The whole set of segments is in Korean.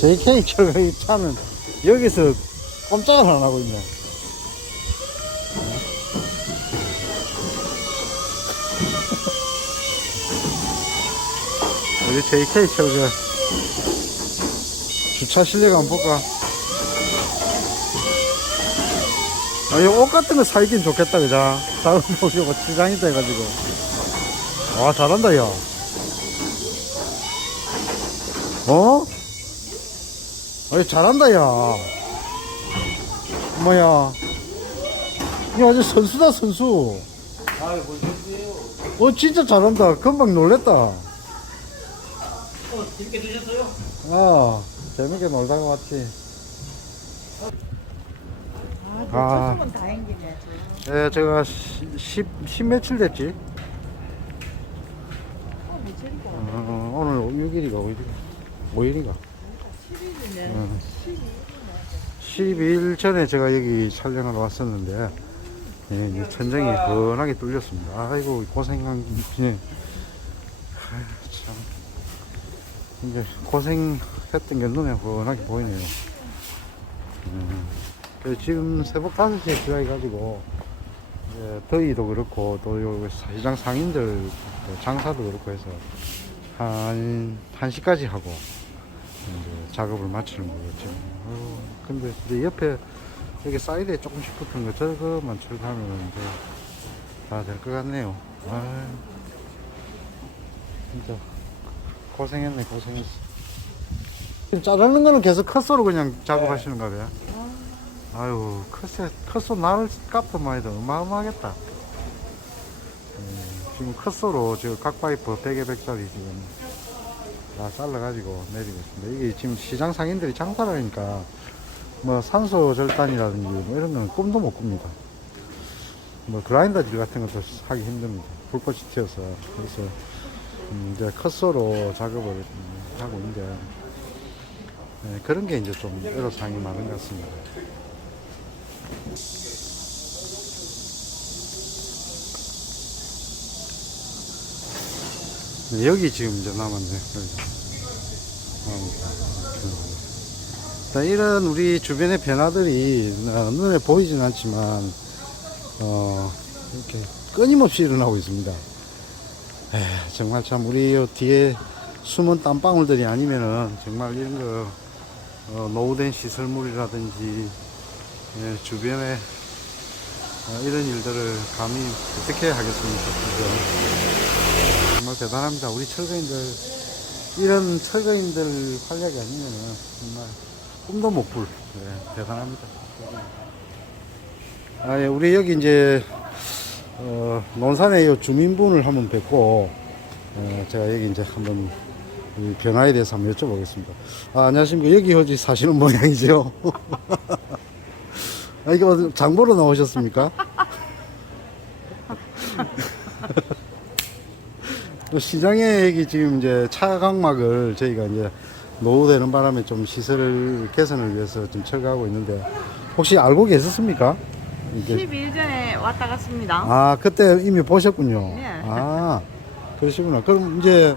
JK 철거기 차는 여기서 꼼짝을 안 하고 있네. 우리 JK 철거 주차 실력 한번 볼까? 아, 이옷 같은 거 사입긴 좋겠다, 그자? 다른 보시고 치장이 돼가지고. 와, 잘한다, 야. 어? 아니, 잘한다, 야. 뭐야. 이거 아주 선수다, 선수. 아유, 뭔 소리예요? 어, 진짜 잘한다. 금방 놀랬다. 어, 재밌게 드셨어요? 아, 재밌게 놀다가 왔지. 아. 아, 면 다행이네. 예, 제가 10, 10 며칠 됐지? 어. 어, 오늘 6일이가 5일이가 5일이가 10일이네. 응. 12일 전에 제가 여기 촬영하러 왔었는데 예, 이제 천장이 번하게 뚫렸습니다 아이고 고생한 예. 아유, 참 이제 고생했던 게 눈에 번하게 보이네요 음, 그래서 지금 새벽 5시에 귀가해가지고 이제 더위도 그렇고 또 요 시장 상인들 그 장사도 그렇고 해서 한 1시까지 하고 이제 작업을 마치는 거겠죠. 어, 근데 이제 옆에 여기 사이드에 조금씩 붙은 거 저거만 철거하면 이제 다 될 것 같네요. 아 진짜 고생했네 고생했어. 지금 자르는 거는 계속 컷소로 그냥 작업하시는가 봐요. 아유 컷에 컷소 나를 많이 더 어마어마하겠다. 음, 지금 컷소로 지금 각파이프 100에 100짜리 지금 다 잘라가지고 내리고 있습니다. 이게 지금 시장 상인들이 장사를 하니까 뭐 산소 절단이라든지 뭐 이런 거는 꿈도 못 꿉니다. 뭐 그라인더질 같은 것도 하기 힘듭니다. 불꽃이 튀어서 그래서 음, 이제 컷소로 작업을 음, 하고 있는데 네, 그런 게 이제 좀 애로사항이 많은 것 같습니다. 여기 지금 이제 남았네. 어, 자, 이런 우리 뒤변의 변화들이 어, 눈에 보이진 않지만 어, 이렇게 끊임없이 일어나고 있습니다. 에, 정말 참 우리 요 뒤에 숨은 땀방울들이 아니면은 정말 이런 거 어, 노후된 시설물이라든지 예, 주변에 어, 이런 일들을 감히 어떻게 하겠습니까? 그죠? 정말 대단합니다. 우리 철거인들 이런 철거인들 활약이 아니면은 정말 꿈도 못 꿀. 네, 대단합니다. 아, 예, 우리 여기 이제 어, 논산에 요 주민분을 한번 뵙고 어, 제가 여기 이제 한번 이 변화에 대해서 한번 여쭤보겠습니다. 아, 안녕하십니까. 여기 어디 사시는 모양이죠? 아, 이거 장보러 나오셨습니까? 또 시장에 여기 지금 이제 차각막을 저희가 이제 노후되는 바람에 좀 시설 개선을 위해서 좀 철거하고 있는데 혹시 알고 계셨습니까? 이게 10일 전에 왔다 갔습니다. 아 그때 이미 보셨군요. 네. 아 그러시구나. 그럼 이제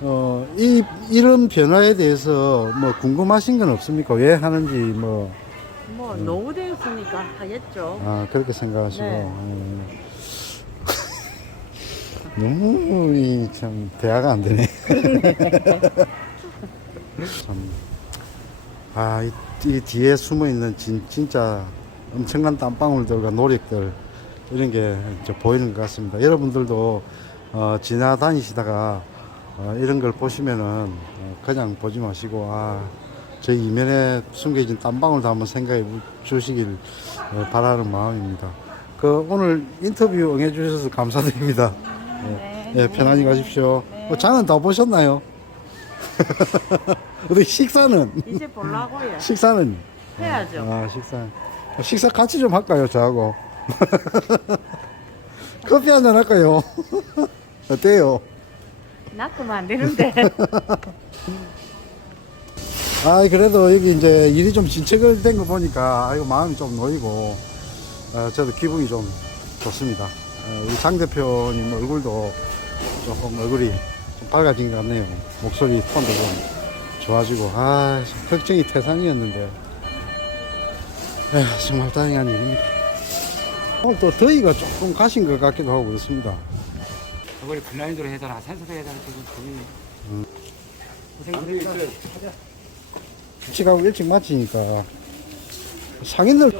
어, 이 이런 변화에 대해서 뭐 궁금하신 건 없습니까? 왜 하는지 뭐 뭐 노후되었으니까 하겠죠. 아, 그렇게 생각하시고. 네. 음. 너무, 이, 참, 대화가 안 되네. 참. 아, 이, 이 뒤에 숨어 있는 진, 진짜 엄청난 땀방울들과 노력들, 이런 게 이제 보이는 것 같습니다. 여러분들도, 어, 지나다니시다가, 어, 이런 걸 보시면은, 어, 그냥 보지 마시고, 아, 저희 이면에 숨겨진 땀방울도 한번 생각해 주시길 어, 바라는 마음입니다. 그 오늘 인터뷰 응해 주셔서 감사드립니다. 네, 예, 편안히 가십시오. 어, 장은 다 보셨나요? 어디 식사는 이제 보려고요. 식사는 해야죠. 아 식사 어, 식사 같이 좀 할까요 저하고 커피 한 잔 할까요? 어때요? 놔두면 안 되는데. 아 그래도 여기 이제 일이 좀 진척을 된 거 보니까 아이고 마음이 좀 놓이고 어, 저도 기분이 좀 좋습니다. 어, 우리 장 대표님 얼굴도 조금 얼굴이 좀 밝아진 것 같네요. 목소리 톤도 좀 좋아지고 아 걱정이 태산이었는데 에휴, 정말 다행한 일입니다. 오늘 또 더위가 조금 가신 것 같기도 하고 그렇습니다. 저걸 블라인드로 해달라 산소로 해달라 지금 고민이 음. 고생들 일찍 하고 일찍 마치니까 상인들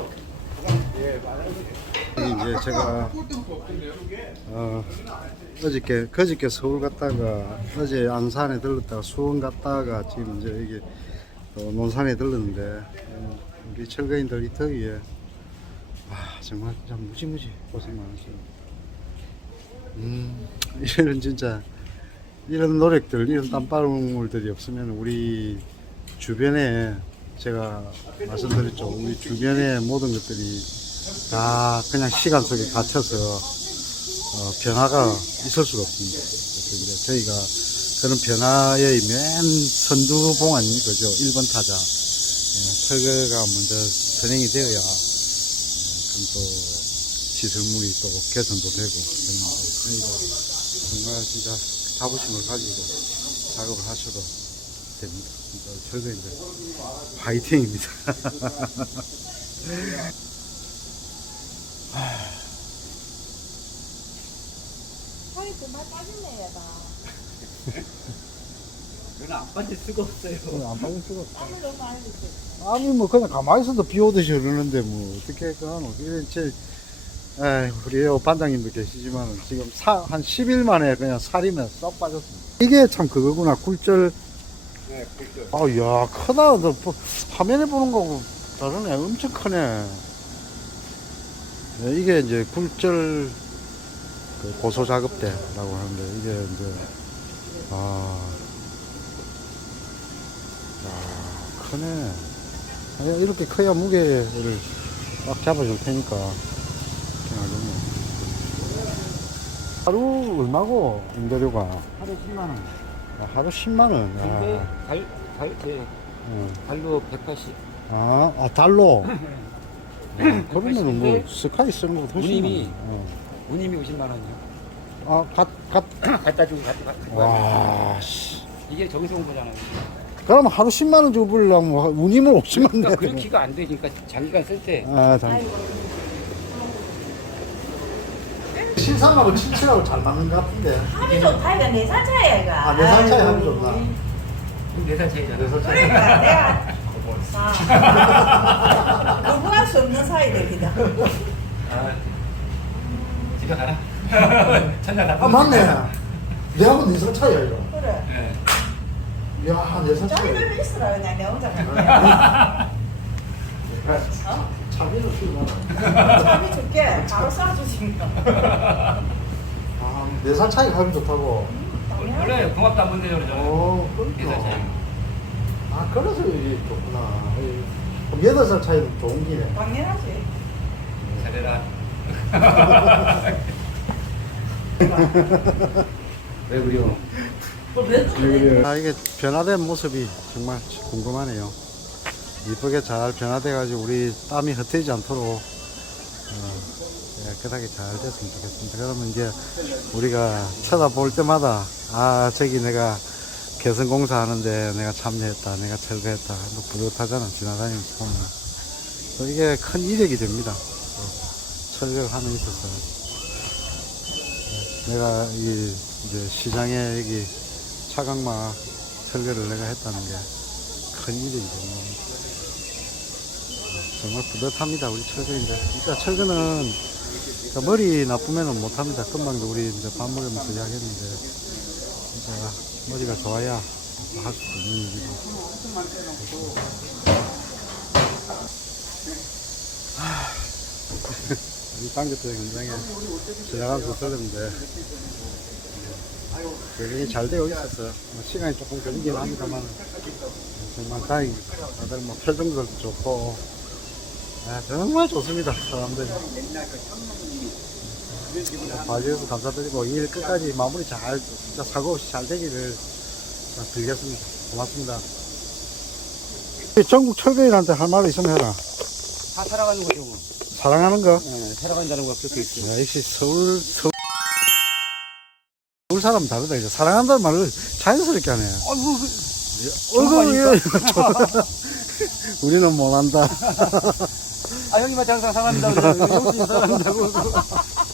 이제 제가 어, 어저께 그저께 서울 갔다가 어제 안산에 들렀다가 수원 갔다가 지금 이제 여기 또 논산에 들렀는데 어, 우리 철거인들 이 더위에 아 정말 진짜 무지무지 고생 많으시고 음 이런 진짜 이런 노력들 이런 땀방울들이 없으면 우리 주변에 제가 말씀드렸죠. 우리 주변의 모든 것들이 다 그냥 시간 속에 갇혀서 어, 변화가 있을 수가 없습니다. 그래서 저희가 그런 변화의 맨 선두봉안인 거죠. 1번 타자. 예, 철거가 먼저 선행이 되어야 어, 그럼 또 시설물이 또 개선도 되고 저희가 정말 진짜 자부심을 가지고 작업을 하셔도 됩니다. 진짜 철거인들 화이팅입니다. 살이 정말 빠지네 얘다. 이건 안 빠질 수가 없어요 안 빠질 수가 없어. 땀을 너무 많이 흘렸어. 아니 뭐 그냥 가만히 있어도 비 오듯이 흐르는데 뭐 어떻게 그하노 이런 제 에이, 우리 요 반장님도 계시지만 지금 사, 한 10일 만에 그냥 살이면 쏙 빠졌습니다. 이게 참 그거구나 굴절 네 그렇죠 아야 크다 너 보- 화면에 보는 거하고 다르네 엄청 크네 네, 이게 이제 굴절 그 고소 작업대라고 하는데 이게 이제 아 야, 크네. 아, 이렇게 커야 무게를 딱 잡아줄 테니까 하겠네 하루 얼마고 임대료가? 하루 10만 원. 아, 하루 10만 원. 근데 아, 달, 달, 네, 응. 달로 180 아, 아 달로. 어, 그러면은 뭐 스카이 쓰는 거 훨씬 누님이-. 어. 운임이 50만 원이요 아, 갓, 갓. 갖다 주고 갖다 갖고 와, 씨. 이게 저기서 온 거잖아요 그럼 하루 10만 원 주고 불려면 뭐 운임을 50만 그러니까 내야 그 되네. 키가 안 되니까 장기간 쓸 때 아, 당. 신상하고 친칠하고 잘 맞는 것 같은데. 합이 좋다 이거 네살 차이야 이거. 아, 네살 차이 합이 좋다. 4살 차이잖아 그러니까 내가 아, 거부할 수 없는 사이들이다. 아, 집에 가라 천장 다 아, 맞네. 내하고 네살 차이야, 이거. 그래. 네. 야, 네살 차이. 좀 있으라 그냥 내 혼자 갈게. 어? 차비를 쓰고. 아, 차비 줄게. 바로 쏴주지. 아, 네살 차이 가면 좋다고. 원래 궁합도 안 본대요 그러죠. 아, 그래서 이게 좋구나. 이- 그럼 여덟 살 차이도 좋은 기네. 당연하지. 왜 그려 왜 아, 이게 변화된 모습이 정말 궁금하네요. 이쁘게 잘 변화돼가지고 우리 땀이 흩어지지 않도록 어, 깨끗하게 잘 됐으면 좋겠습니다. 그러면 이제 우리가 쳐다볼 때마다 아 저기 내가 개선공사 하는데 내가 참여했다, 내가 철거했다, 뭐 뿌듯하잖아 지나다니면서 보면 또 이게 큰 이력이 됩니다. 또 철거를 함에 있어서 네, 내가 이 이제 시장에 여기 차강막 철거를 내가 했다는 게 큰 일이기 때문에 정말 뿌듯합니다 우리 철거인들. 진짜 철거는 그러니까 머리 나쁘면 못합니다. 금방도 우리 이제 밥 먹으면서 이야기했는데 머리가 좋아야 할 수 있는 일이고 이 당겼던 현장에 지나가면서 들었는데 여전히 잘 되고 있었어요. 뭐 시간이 조금 걸리긴 합니다만 정말 다행입니다. 다들 뭐 표정들도 좋고 아, 정말 좋습니다. 사람들이 봐주셔서 감사드리고 일 끝까지 마무리 잘 진짜 사고 없이 잘 되기를 빌겠습니다. 고맙습니다. 전국 철거인한테 할말 있으면 해라. 다 살아가는 거죠 뭐. 사랑하는 거. 네, 살아간다는 거 그렇게 있죠 야, 역시 서울, 서울, 서울 사람 다르다. 이제 사랑한다는 말을 자연스럽게 하네. 아이고 어이구, 예. 우리는 못한다. 아 형님한테 항상 사랑합니다. 용신 사랑한다고.